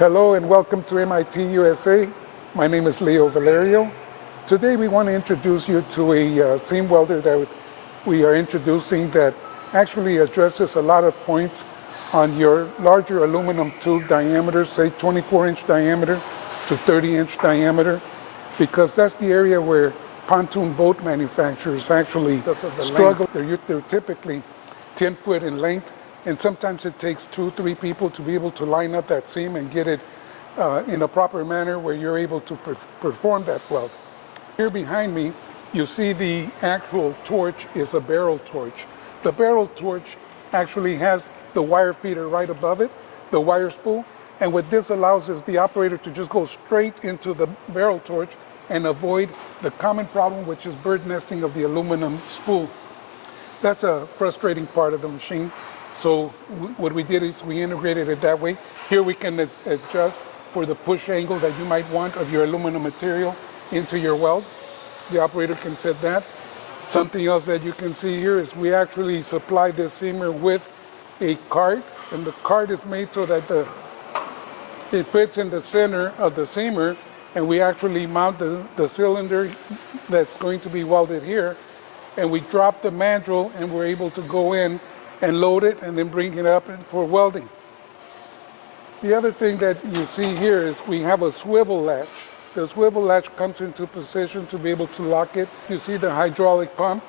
Hello and welcome to MIT USA. My name is Leo Valerio. Today we want to introduce you to a seam welder that we are introducing that actually addresses a lot of points on your larger aluminum tube diameter, say 24-inch diameter to 30-inch diameter, because that's the area where pontoon boat manufacturers actually struggle. They're typically 10 foot in length, and sometimes it takes 2-3 people to be able to line up that seam and get it in a proper manner where you're able to perform that weld. Here behind me, you see the actual torch is a barrel torch. The barrel torch actually has the wire feeder right above it, the wire spool, and what this allows is the operator to just go straight into the barrel torch and avoid the common problem, which is bird nesting of the aluminum spool. That's a frustrating part of the machine. So what we did is we integrated it that way. Here we can adjust for the push angle that you might want of your aluminum material into your weld. The operator can set that. Something else that you can see here is we actually supply this seamer with a cart, and the cart is made so that it fits in the center of the seamer, and we actually mount the cylinder that's going to be welded here, and we drop the mandrel and we're able to go in and load it and then bring it up for welding. The other thing that you see here is we have a swivel latch. The swivel latch comes into position to be able to lock it. You see the hydraulic pump,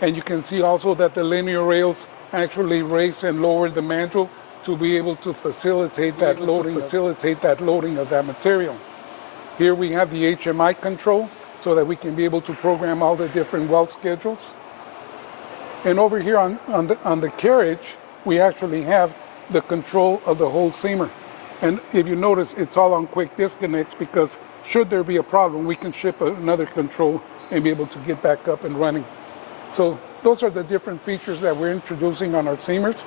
and you can see also that the linear rails actually raise and lower the mandrel to be able to facilitate that loading of that material. Here we have the HMI control so that we can be able to program all the different weld schedules. And over here on the carriage, we actually have the control of the whole seamer. And if you notice, it's all on quick disconnects because should there be a problem, we can ship another control and be able to get back up and running. So those are the different features that we're introducing on our seamers.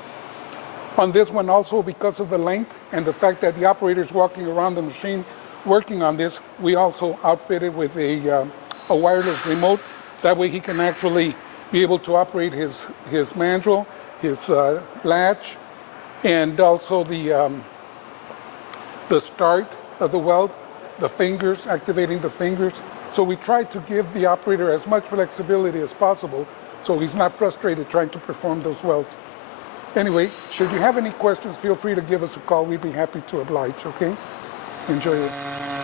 On this one also, because of the length and the fact that the operator is walking around the machine working on this, we also outfit it with a wireless remote. That way he can actually be able to operate his mandrel, his latch, and also the start of the weld, the fingers, activating the fingers. So we try to give the operator as much flexibility as possible so he's not frustrated trying to perform those welds. Anyway, should you have any questions, feel free to give us a call. We'd be happy to oblige, okay? Enjoy it.